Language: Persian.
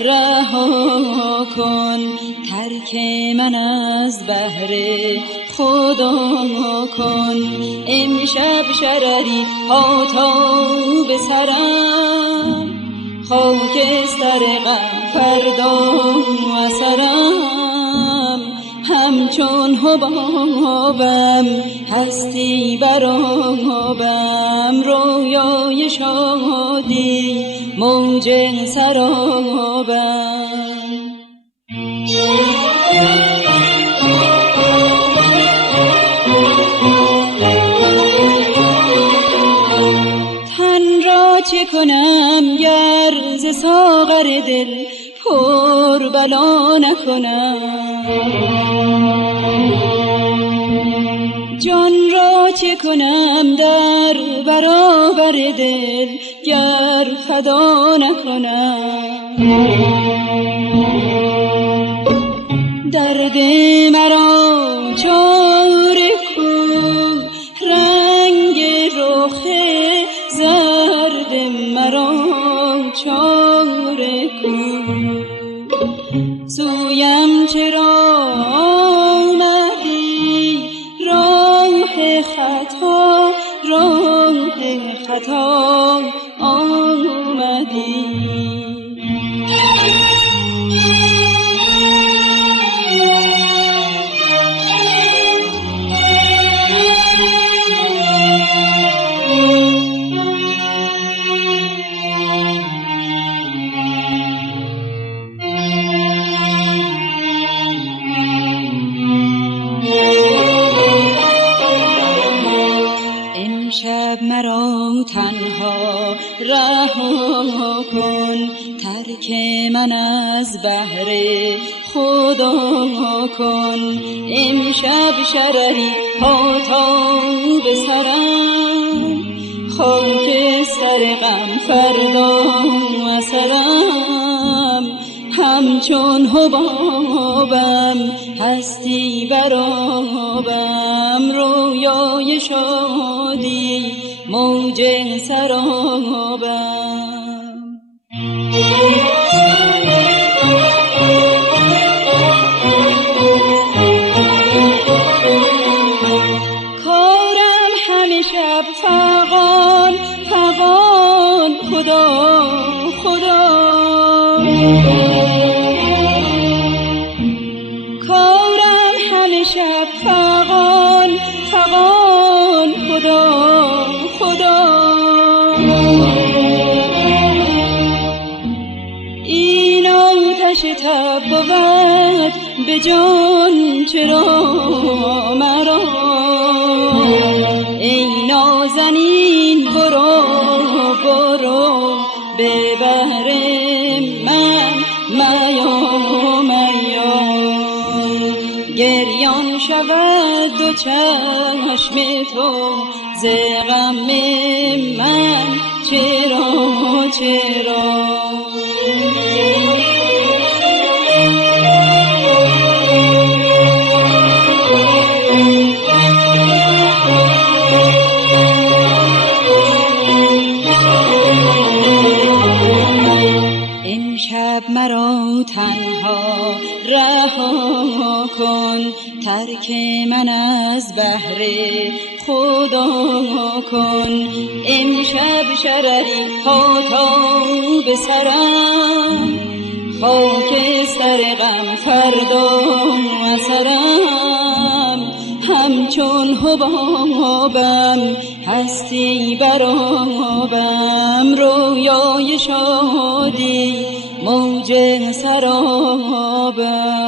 رها کن، ترک من از بهر خدا کن. امشب شرری ها تا به سرم، خاکستر غم فردا اثرم. همچون حبابم هستی برابم، رویای شادی موج سرابم. تن را چه کنم گر ز ساغر دل پر بلا نکنم، جان را چه کنم در برابر دل گر فدا نکنم. درد مرا چاره کو، رنگ رخ زرد مرا چاره کو. سویم چرا آمدی راه خطا، راه خطا آمدی. امشب مرا تنها رها کن، ترک من از بهر خدا کن. امشب شرری ها تا به سرم، خاکستر غم فردا اثرم. همچون حبابم هستی برابم، رویای شادی موج سرابم. کارم همه شب فغان فغان، خدا خدا. کارم همه شب فغان فغان، خدا خدا. این آتش تب بود به جان چرا مرا، ای نازنین برو برو به بهر من میا میا. گریان شود دو چشم تو ز غم من چرا چرا. امشب مرا تنها رها کن، ترک من از بهر خدا کن. امشب شرری ها تا به سرم، خاکستر غم فردا اثرم. همچون حبابم هستی برابم، رویای شادی موج سرابم.